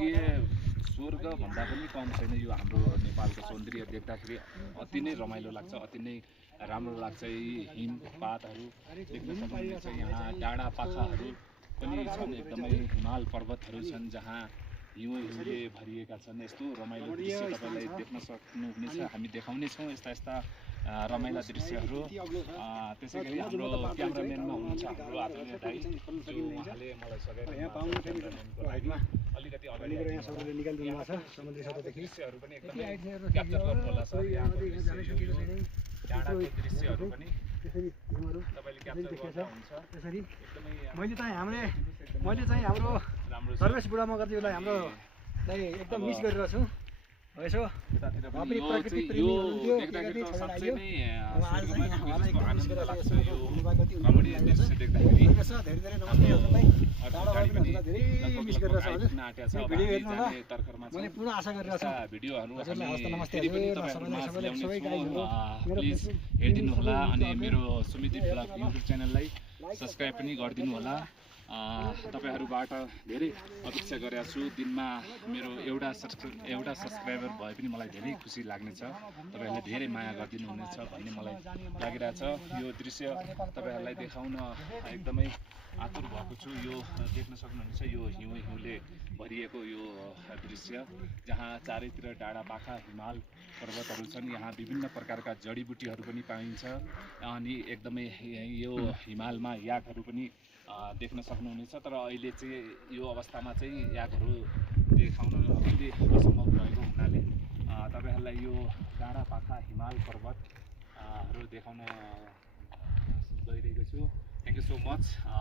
स्वर्गीय स्वर्ग भन्दा पनि कम छैन यो हाम्रो नेपालको सौन्दर्य देख्दाखेरि अति नै रमाइलो लाग्छ, अति नै राम्रो लाग्छ। यी हिमपातहरू देख्न सक्नुहुन्छ, यहाँ डाँडा पाखाहरू पनि छन्, एकदमै हिमाल पर्वतहरू छन् जहाँ हिउँले भरिएका छन्। यस्तो रमाइलो दृश्य तपाईँलाई देख्न सक्नुहुनेछ, हामी देखाउनेछौँ यस्ता यस्ता रमाइला दृश्यहरू। त्यसै गरी हाम्रो क्यामराम्यानमा हुनुहुन्छ हाम्रो आत्मीय दाइ, जो उहाँले मलाई सघाइदिनु भएको अलिकति अगाडि निकालिदिनु भएको छ। समुद्री सतहदेखि दृश्यहरू पनि एकदमै क्याप्चर गर्नु होला सर। यहाँको डाँडाको दृश्यहरू पनि तपाईँले क्याप्चर गर्नुहुन्छ। त्यसरी मैले चाहिँ हाम्रो राम्रो सर्वेश बुढा मगरज्यूलाई हामीलाई एकदम मिस गरिरहेको छु। यसो प्रकृति प्रेमी हुनुहुन्थ्यो, देख्दाखेरि छोडेर साँच्चै आइयो। नै अब आज चाहिँ यहाँलाई एकदम मिस आनन्द गरिरहेको लाग्छ छु। यो धन्यवाद कति रमणीय दृश्य देख्दाखेरि। धेरै नमस्ते हजुरलाई। टाढाबाट पनि हजुरलाई धेरै मिस गरिरहेको छु हजुर। आँटेको छ। भिडियो हेर्नु होला। जाने तर्खरमा छ। मैले पुरा आशा गरिरहेको छु। भिडियोहरू हजुरलाई हस्त नमस्ते फेरि पनि हजुर। तपाईँहरूमा सबैलाई ल्याउनेछु। सबै गाइजहरू प्लिज हेरिदिनु होला अनि मेरो सुमिति ब्लग युट्युब च्यानललाई सब्सक्राइब पनि गरिदिनु होला। तपाईँहरूबाट धेरै अपेक्षा गरेको छु। दिनमा मेरो एउटा सब्सक्राइबर भए पनि मलाई धेरै खुसी लाग्नेछ। तपाईँहरूले धेरै माया गरिदिनु हुनेछ भन्ने मलाई लागिरहेछ। यो दृश्य तपाईँहरूलाई देखाउन एकदमै आतुर भएको छु। यो देख्न सक्नुहुन्छ, यो हिउँले भरिएको यो दृश्य जहाँ चारैतिर डाँडा पाखा हिमाल पर्वतहरू छन्। यहाँ विभिन्न प्रकारका जडीबुटीहरू पनि पाइन्छ अनि एकदमै यो हिमालमा याकहरू पनि देख्न सक्नुहुनेछ। तर अहिले चाहिँ यो अवस्थामा चाहिँ याकहरू देखाउन अलि असम्भव भएको हुनाले तपाईँहरूलाई यो डाँडा पाखा हिमाल पर्वतहरू देखाउन गइरहेको छु। Thank you so much.